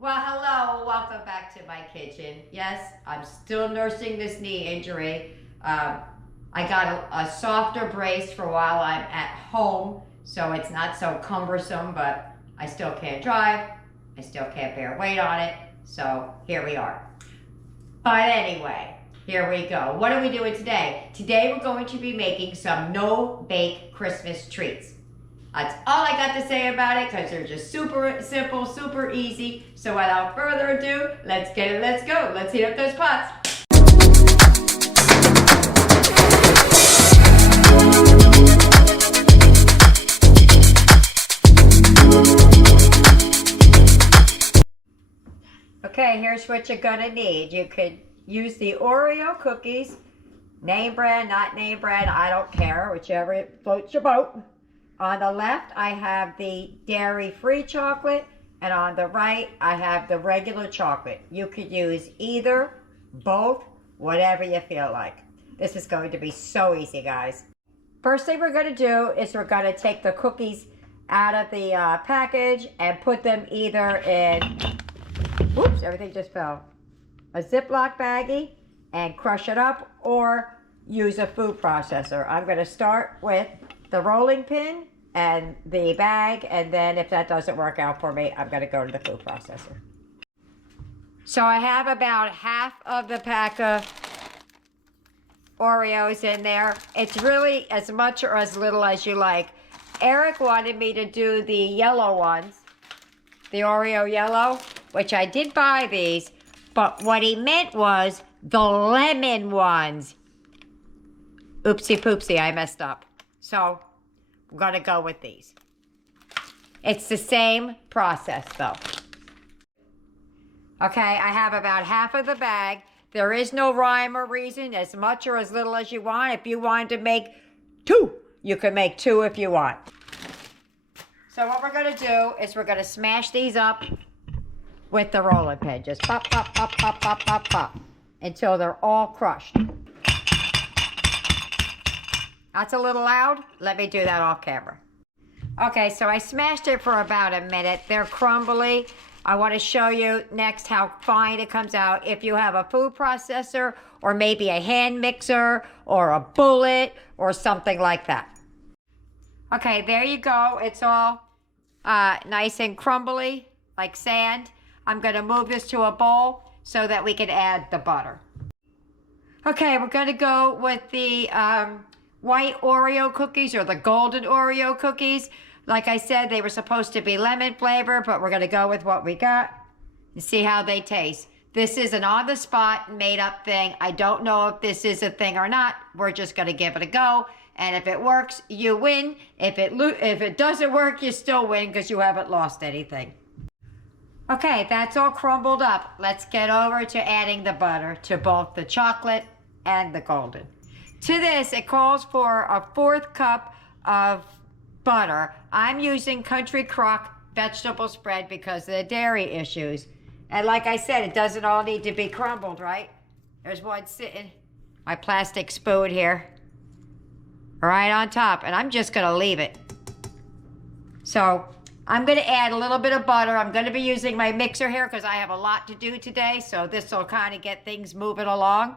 Well, hello, welcome back to my kitchen. Yes, I'm still nursing this knee injury. I got a softer brace for while I'm at home, so it's not so cumbersome, but I still can't drive. I still can't bear weight on it, so here we are. But anyway, here we go. What are we doing today? Today we're going to be making some no-bake Christmas treats. That's all I got to say about it because they're just super simple, super easy. So without further ado, let's get it, let's go. Let's heat up those pots. Okay, here's what you're gonna need. You could use the Oreo cookies, name brand, not name brand, I don't care, whichever floats your boat. On the left, I have the dairy-free chocolate, and on the right, I have the regular chocolate. You could use either, both, whatever you feel like. This is going to be so easy, guys. First thing we're going to do is we're going to take the cookies out of the package and put them either in, whoops, everything just fell, a Ziploc baggie and crush it up, or use a food processor. I'm going to start with the rolling pin and the bag, and then if that doesn't work out for me, I'm going to go to the food processor. So I have about half of the pack of Oreos in there. It's really as much or as little as you like. Eric wanted me to do the yellow ones, the Oreo yellow, which I did buy these, but what he meant was the lemon ones. Oopsie poopsie, I messed up. So I'm gonna go with these. It's the same process though. Okay, I have about half of the bag. There is no rhyme or reason, as much or as little as you want. If you wanted to make 2, you can make 2 if you want. So what we're gonna do is we're gonna smash these up with the rolling pin. Just pop, pop, pop, pop, pop, pop, pop, until they're all crushed. That's a little loud. Let me do that off camera. Okay, so I smashed it for about a minute. They're crumbly. I want to show you next how fine it comes out. If you have a food processor or maybe a hand mixer or a bullet or something like that. Okay, there you go. It's all nice and crumbly like sand. I'm going to move this to a bowl so that we can add the butter. Okay, we're going to go with the white Oreo cookies, or the golden Oreo cookies. Like I said, they were supposed to be lemon flavor, but we're going to go with what we got and see how they taste. This is an on-the-spot, made-up thing. I don't know if this is a thing or not. We're just going to give it a go, and if it works, you win. If it doesn't work, you still win because you haven't lost anything. Okay, that's all crumbled up. Let's get over to adding the butter to both the chocolate and the golden. To this, it calls for a 1/4 cup of butter. I'm using Country Crock vegetable spread because of the dairy issues. And like I said, it doesn't all need to be crumbled, right? There's one sitting, my plastic spoon here, right on top, and I'm just gonna leave it. So I'm gonna add a little bit of butter. I'm gonna be using my mixer here because I have a lot to do today, so this will kind of get things moving along.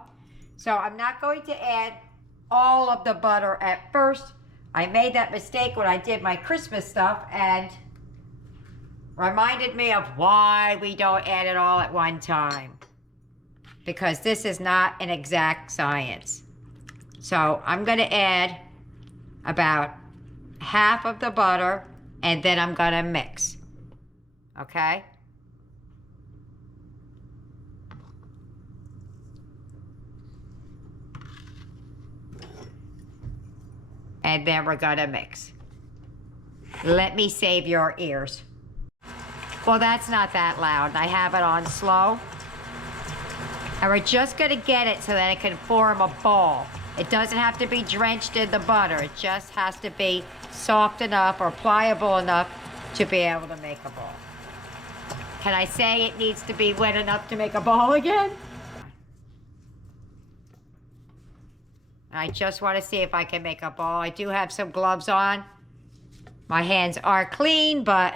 So I'm not going to add all of the butter at first. I made that mistake when I did my Christmas stuff and reminded me of why we don't add it all at one time. Because this is not an exact science. So I'm gonna add about half of the butter and then I'm gonna mix, okay? And then we're gonna mix. Let me save your ears. Well, that's not that loud. I have it on slow. And we're just gonna get it so that it can form a ball. It doesn't have to be drenched in the butter. It just has to be soft enough or pliable enough to be able to make a ball. Can I say it needs to be wet enough to make a ball again? I just want to see if I can make a ball. I do have some gloves on. My hands are clean, but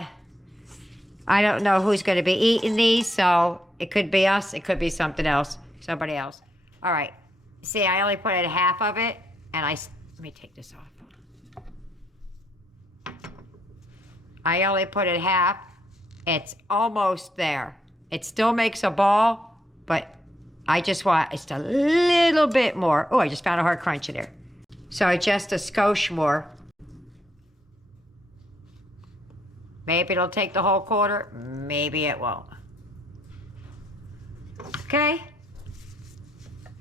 I don't know who's going to be eating these, so it could be us. It could be something else. Somebody else. All right. See, I only put in half of it, and let me take this off. I only put in half. It's almost there. It still makes a ball, but I just want just a little bit more. Oh, I just found a hard crunch in there. So just a skosh more. Maybe it'll take the whole quarter. Maybe it won't. Okay.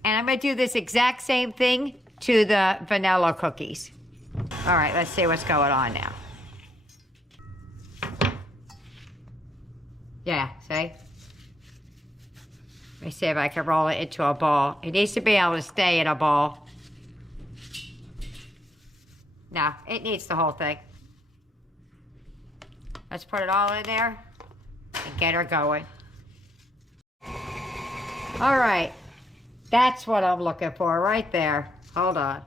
And I'm going to do this exact same thing to the vanilla cookies. All right, let's see what's going on now. Yeah, see? Let me see if I can roll it into a ball. It needs to be able to stay in a ball. No, it needs the whole thing. Let's put it all in there and get her going. All right. That's what I'm looking for right there. Hold on.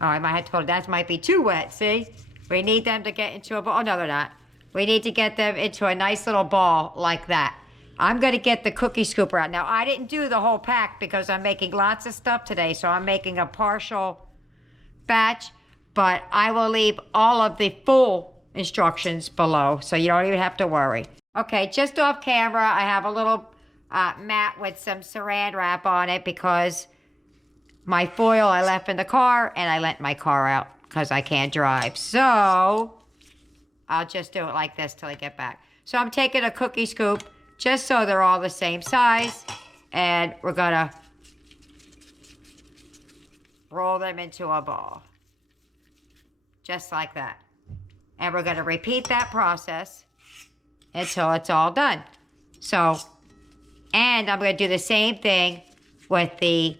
Oh, I might have told you that might be too wet, see? We need them to get into a ball. Oh, no, they're not. We need to get them into a nice little ball like that. I'm going to get the cookie scooper out. Now, I didn't do the whole pack because I'm making lots of stuff today, so I'm making a partial batch, but I will leave all of the full instructions below, so you don't even have to worry. Okay, just off camera, I have a little mat with some saran wrap on it because my foil I left in the car, and I lent my car out because I can't drive. So I'll just do it like this till I get back. So I'm taking a cookie scoop just so they're all the same size, and we're gonna roll them into a ball. Just like that. And we're gonna repeat that process until it's all done. So, and I'm gonna do the same thing with the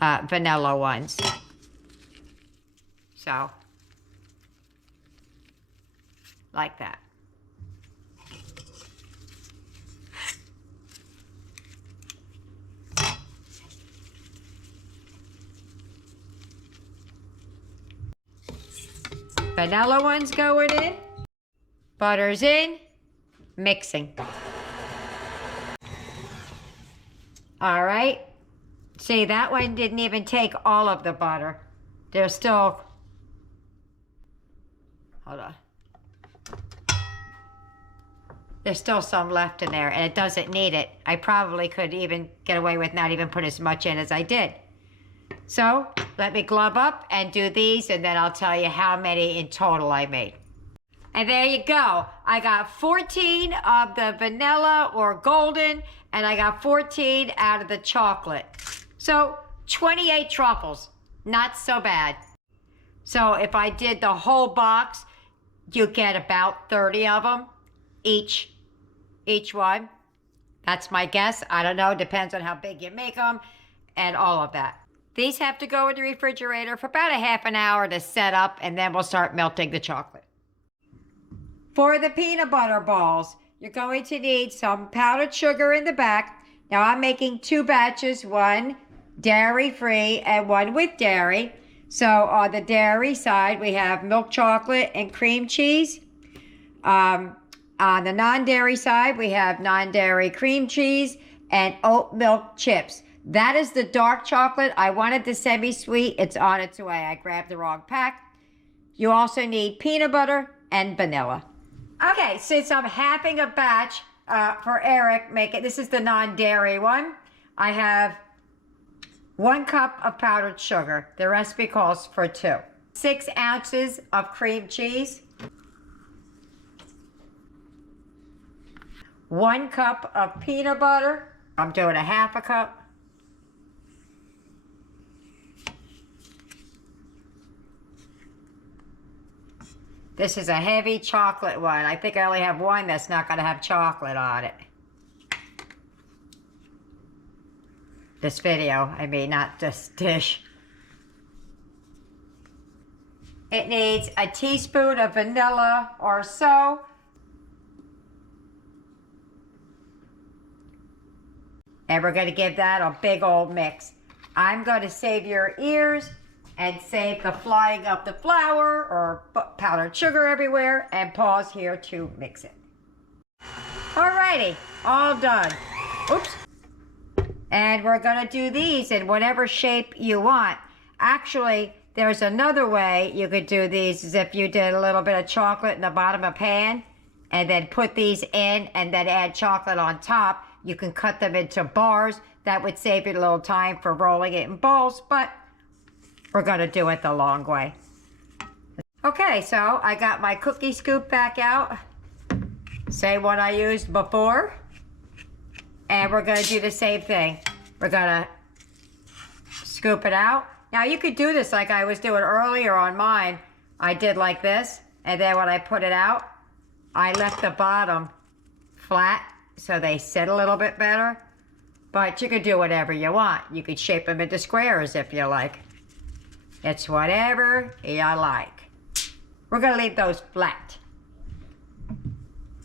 vanilla ones. So, like that. Vanilla ones going in. Butter's in. Mixing. All right. See, that one didn't even take all of the butter. There's still... Hold on. There's still some left in there, and it doesn't need it. I probably could even get away with not even put as much in as I did. So, let me glove up and do these, and then I'll tell you how many in total I made. And there you go. I got 14 of the vanilla or golden, and I got 14 out of the chocolate. So, 28 truffles. Not so bad. So, if I did the whole box, you get about 30 of them each one. That's my guess. I don't know. Depends on how big you make them and all of that. These have to go in the refrigerator for about a half an hour to set up, and then we'll start melting the chocolate. For the peanut butter balls, you're going to need some powdered sugar in the back. Now I'm making 2 batches, one dairy-free and one with dairy. So on the dairy side, we have milk chocolate and cream cheese. On the non-dairy side, we have non-dairy cream cheese and oat milk chips. That is the dark chocolate. I wanted the semi-sweet. It's on its way. I grabbed the wrong pack. You also need peanut butter and vanilla. Okay, since I'm having a batch for Eric, this is the non-dairy one. I have 1 cup of powdered sugar. The recipe calls for 2. 6 ounces of cream cheese. 1 cup of peanut butter. I'm doing a half a cup. This is a heavy chocolate one. I think I only have one that's not going to have chocolate on it. This video, I mean, not this dish. It needs a teaspoon of vanilla or so. And we're going to give that a big old mix. I'm going to save your ears and save the flying of the flour or powdered sugar everywhere, and pause here to mix it. Alrighty, all done. Oops. And we're gonna do these in whatever shape you want. Actually, there's another way you could do these, is if you did a little bit of chocolate in the bottom of a pan and then put these in and then add chocolate on top. You can cut them into bars. That would save you a little time for rolling it in balls, but we're gonna do it the long way. Okay, so I got my cookie scoop back out. Same one I used before. And we're gonna do the same thing. We're gonna scoop it out. Now you could do this like I was doing earlier on mine. I did like this, and then when I put it out, I left the bottom flat so they sit a little bit better. But you could do whatever you want. You could shape them into squares if you like. It's whatever you like. We're gonna leave those flat.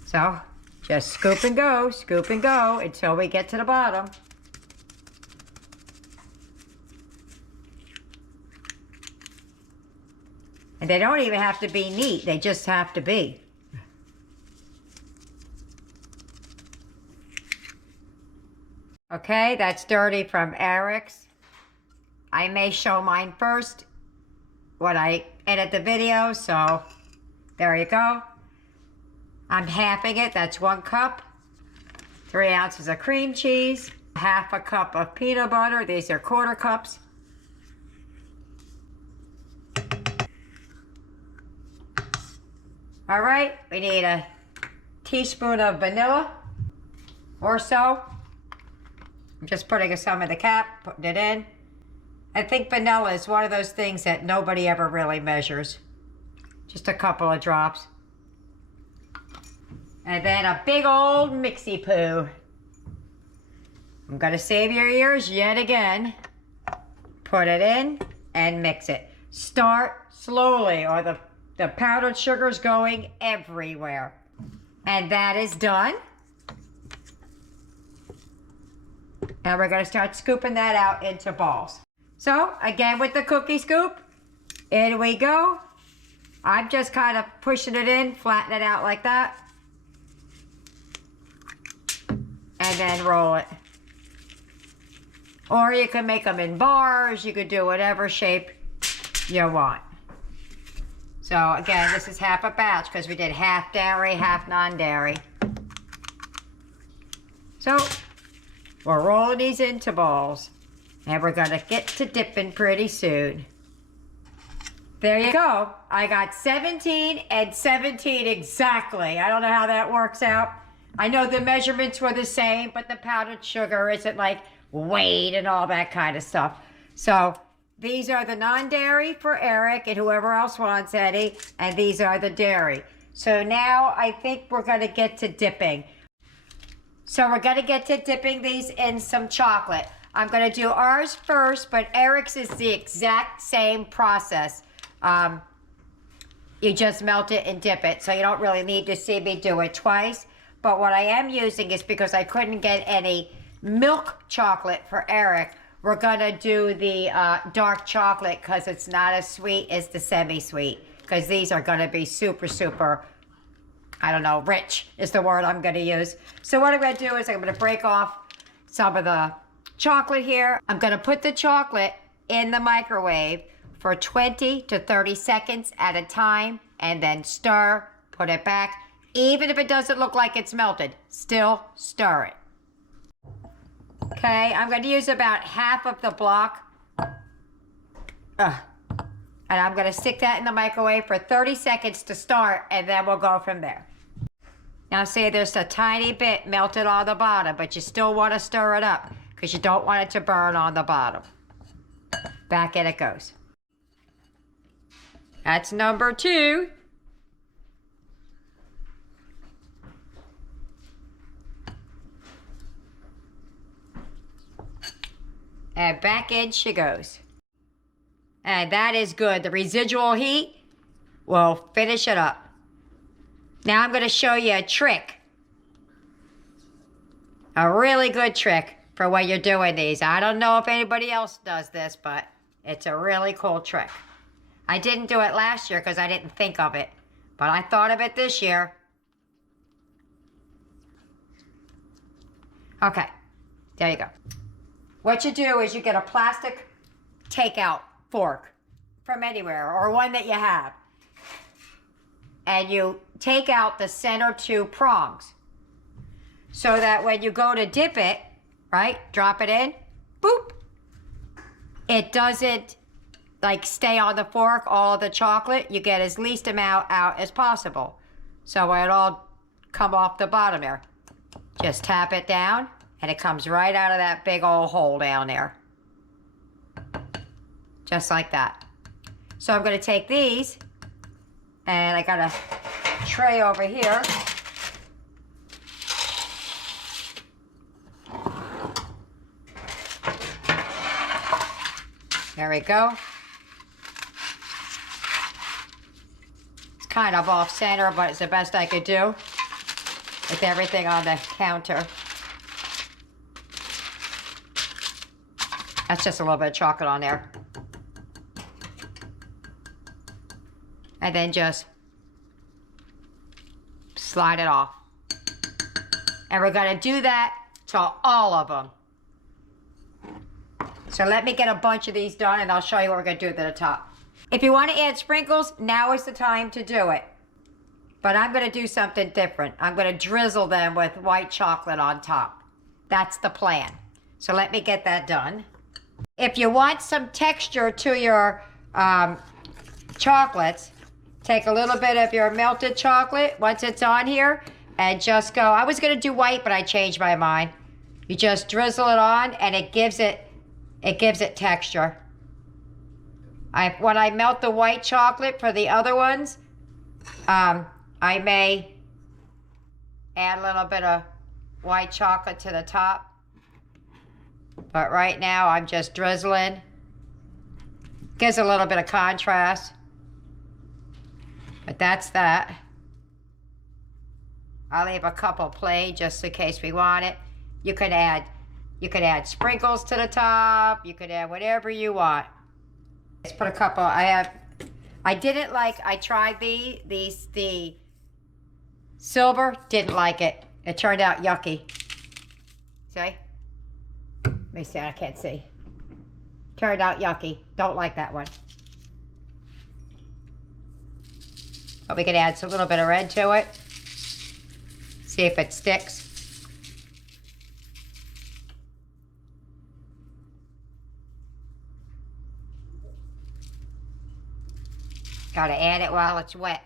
So just scoop and go until we get to the bottom. And they don't even have to be neat, they just have to be. Okay, that's dirty from Eric's. I may show mine first when I edit the video, so there you go. I'm halving it, that's 1 cup. 3 ounces of cream cheese. Half a cup of peanut butter, these are 1/4 cups. All right, we need a teaspoon of vanilla or so. I'm just putting some in the cap, putting it in. I think vanilla is one of those things that nobody ever really measures. Just a couple of drops. And then a big old mixy poo. I'm gonna save your ears yet again. Put it in and mix it. Start slowly or the powdered sugar's going everywhere. And that is done. And we're gonna start scooping that out into balls. So again with the cookie scoop, in we go. I'm just kind of pushing it in, flatten it out like that. And then roll it. Or you can make them in bars, you could do whatever shape you want. So again, this is half a batch because we did half dairy, half non-dairy. So we're rolling these into balls and we're gonna get to dipping pretty soon. There you go. I got 17 and 17 exactly. I don't know how that works out. I know the measurements were the same, but the powdered sugar isn't like weight and all that kind of stuff. So these are the non-dairy for Eric and whoever else wants any, and these are the dairy. So now I think we're gonna get to dipping. So we're gonna get to dipping these in some chocolate. I'm gonna do ours first, but Eric's is the exact same process. You just melt it and dip it, so you don't really need to see me do it twice. But what I am using is because I couldn't get any milk chocolate for Eric, we're gonna do the dark chocolate because it's not as sweet as the semi-sweet, because these are gonna be super, super, I don't know, rich is the word I'm gonna use. So what I'm gonna do is I'm gonna break off some of the chocolate here. I'm gonna put the chocolate in the microwave for 20 to 30 seconds at a time and then stir, put it back. Even if it doesn't look like it's melted, still stir it. Okay, I'm going to use about half of the block. And I'm going to stick that in the microwave for 30 seconds to start, and then we'll go from there. Now see, there's a tiny bit melted on the bottom, but you still want to stir it up because you don't want it to burn on the bottom. Back in it goes. That's number 2. And back in she goes. And that is good. The residual heat will finish it up. Now I'm going to show you a trick. A really good trick for when you're doing these. I don't know if anybody else does this, but It's a really cool trick. I didn't do it last year because I didn't think of it, but I thought of it this year. Okay, there you go. What you do is you get a plastic takeout fork from anywhere, or one that you have, and you take out the center 2 prongs so that when you go to dip it, right, drop it in, boop, it doesn't like stay on the fork, all of the chocolate. You get as least amount out as possible. So it all come off the bottom there. Just tap it down and it comes right out of that big old hole down there. Just like that. So I'm gonna take these, and I got a tray over here. There we go. It's kind of off center, but it's the best I could do with everything on the counter. That's just a little bit of chocolate on there. And then just slide it off. And we're gonna do that to all of them. So let me get a bunch of these done and I'll show you what we're gonna do at the top. If you wanna add sprinkles, now is the time to do it. But I'm gonna do something different. I'm gonna drizzle them with white chocolate on top. That's the plan. So let me get that done. If you want some texture to your chocolates, take a little bit of your melted chocolate once it's on here and just go. I was gonna do white, but I changed my mind. You just drizzle it on and it gives it texture. When I melt the white chocolate for the other ones, I may add a little bit of white chocolate to the top. But right now I'm just drizzling. Gives a little bit of contrast. But that's that. I'll leave a couple plain just in case we want it. You could add sprinkles to the top. You could add whatever you want. Let's put a couple. I tried the silver, didn't like it. It turned out yucky. See? Let me see, I can't see. Turned out yucky. Don't like that one. But we can add a little bit of red to it. See if it sticks. Gotta add it while it's wet.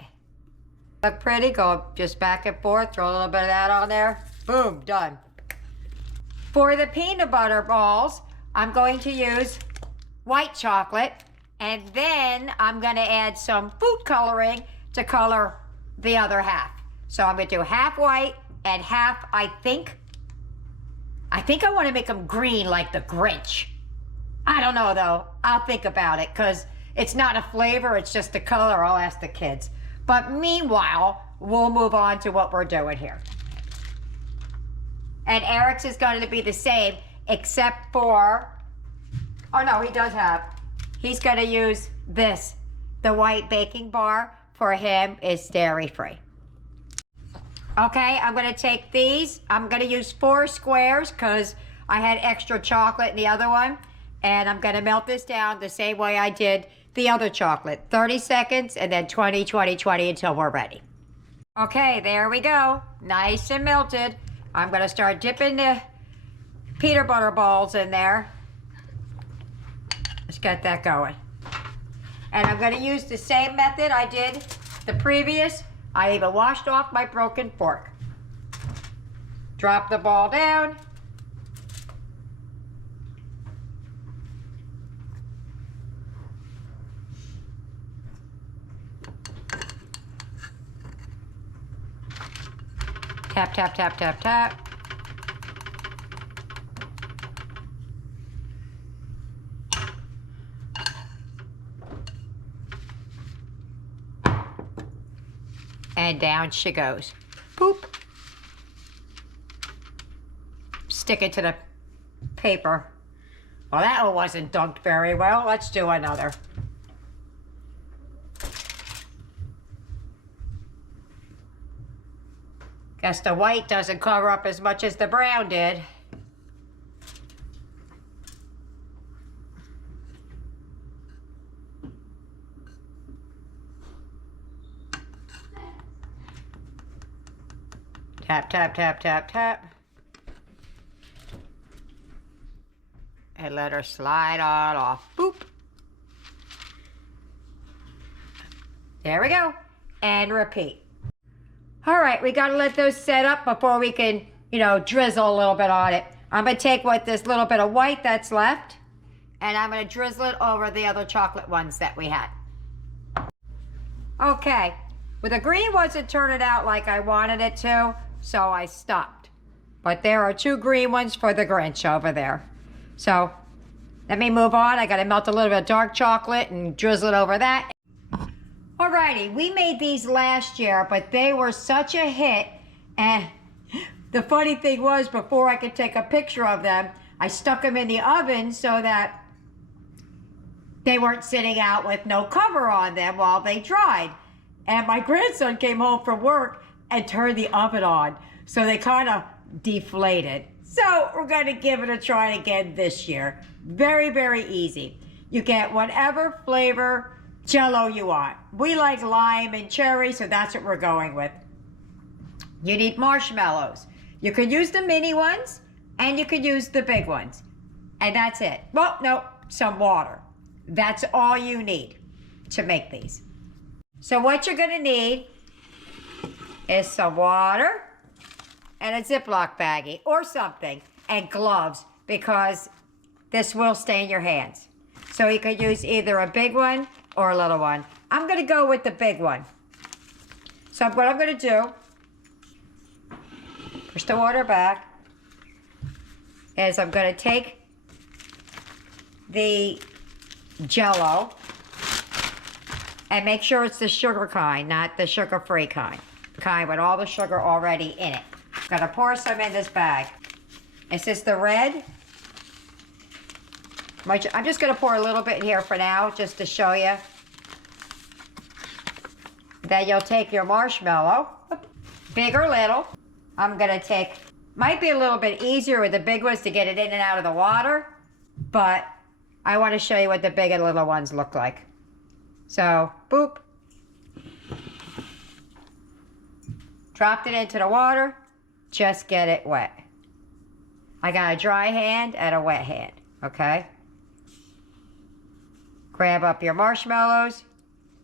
Look pretty, go just back and forth, throw a little bit of that on there. Boom, done. For the peanut butter balls, I'm going to use white chocolate, and then I'm gonna add some food coloring to color the other half. So I'm gonna do half white and half, I think I wanna make them green like the Grinch. I don't know though, I'll think about it, because it's not a flavor, it's just a color. I'll ask the kids. But meanwhile, we'll move on to what we're doing here. And Eric's is going to be the same, except for, oh no, he's gonna use this. The white baking bar for him is dairy free. Okay, I'm gonna take these. I'm gonna use 4 squares because I had extra chocolate in the other one. And I'm gonna melt this down the same way I did the other chocolate. 30 seconds and then 20, 20, 20 until we're ready. Okay, there we go. Nice and melted. I'm gonna start dipping the peanut butter balls in there. Let's get that going. And I'm gonna use the same method I did the previous. I even washed off my broken fork. Drop the ball down. Tap, tap, tap, tap, tap. And down she goes. Poop. Stick it to the paper. Well, that one wasn't dunked very well. Let's do another. Guess the white doesn't cover up as much as the brown did. Tap, tap, tap, tap, tap. And let her slide on off. Boop. There we go. And repeat. All right, we gotta let those set up before we can, drizzle a little bit on it. I'm gonna take this little bit of white that's left, and I'm gonna drizzle it over the other chocolate ones that we had. Okay, well, the green wasn't turning out like I wanted it to, so I stopped. But there are 2 green ones for the Grinch over there. So let me move on. I gotta melt a little bit of dark chocolate and drizzle it over that. Alrighty, we made these last year, but they were such a hit. And the funny thing was, before I could take a picture of them, I stuck them in the oven so that they weren't sitting out with no cover on them while they dried. And my grandson came home from work and turned the oven on. So they kind of deflated. So we're going to give it a try again this year. Very, very easy. You get whatever flavor Jell-O you want. We like lime and cherry, so that's what we're going with. You need marshmallows. You could use the mini ones, and you could use the big ones. And that's it. Well, no, some water. That's all you need to make these. So what you're gonna need is some water and a Ziploc baggie or something, and gloves, because this will stain your hands. So you could use either a big one or a little one. I'm gonna go with the big one. So what I'm gonna do, push the water back, is I'm gonna take the Jell-O and make sure it's the sugar kind, not the sugar-free kind. Kind with all the sugar already in it. I'm gonna pour some in this bag. Is this the red? I'm just gonna pour a little bit in here for now, just to show you. Then you'll take your marshmallow, big or little. I'm gonna take, might be a little bit easier with the big ones to get it in and out of the water, but I wanna show you what the big and little ones look like. So, boop. Dropped it into the water, just get it wet. I got a dry hand and a wet hand, okay? Grab up your marshmallows,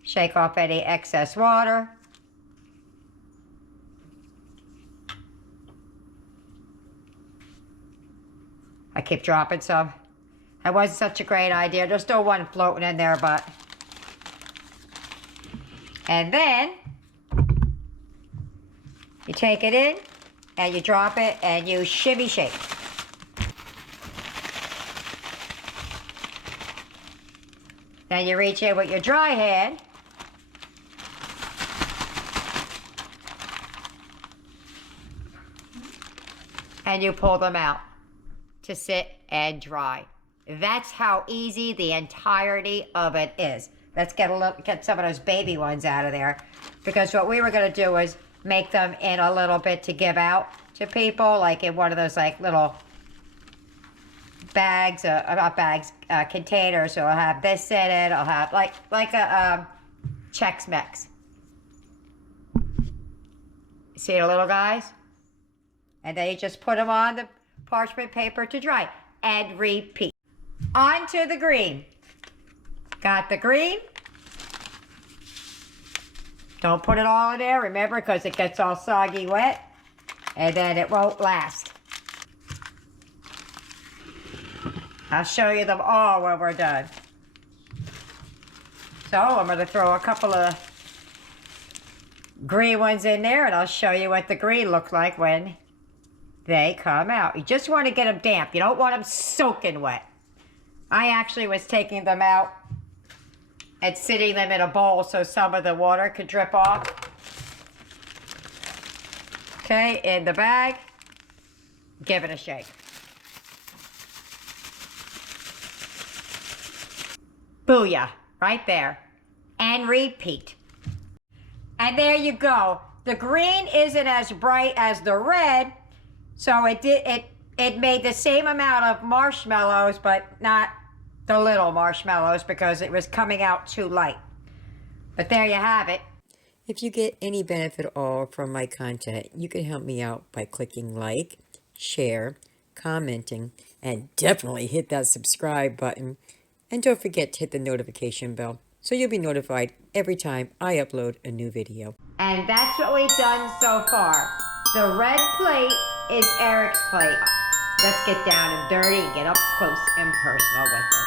shake off any excess water. I keep dropping some. That wasn't such a great idea. There's still one floating in there, but. And then you take it in and you drop it and you shimmy shake. Then you reach in with your dry hand and you pull them out to sit and dry. That's how easy the entirety of it is. Let's get some of those baby ones out of there, because what we were going to do is make them in a little bit to give out to people, like in one of those like little bags, not bags, containers. So I'll have this in it. I'll have like a Chex Mix. See the little guys? And then you just put them on the parchment paper to dry and repeat. On to the green. Got the green. Don't put it all in there, remember, because it gets all soggy wet, and then it won't last. I'll show you them all when we're done. So I'm going to throw a couple of green ones in there, and I'll show you what the green looks like when they come out. You just want to get them damp. You don't want them soaking wet. I actually was taking them out and sitting them in a bowl so some of the water could drip off. Okay, in the bag, give it a shake. Booyah, right there. And repeat. And there you go. The green isn't as bright as the red, so it made the same amount of marshmallows, but not the little marshmallows because it was coming out too light. But there you have it. If you get any benefit at all from my content, you can help me out by clicking like, share, commenting, and definitely hit that subscribe button. And don't forget to hit the notification bell so you'll be notified every time I upload a new video. And that's what we've done so far. The red plate is Eric's plate. Let's get down and dirty and get up close and personal with it.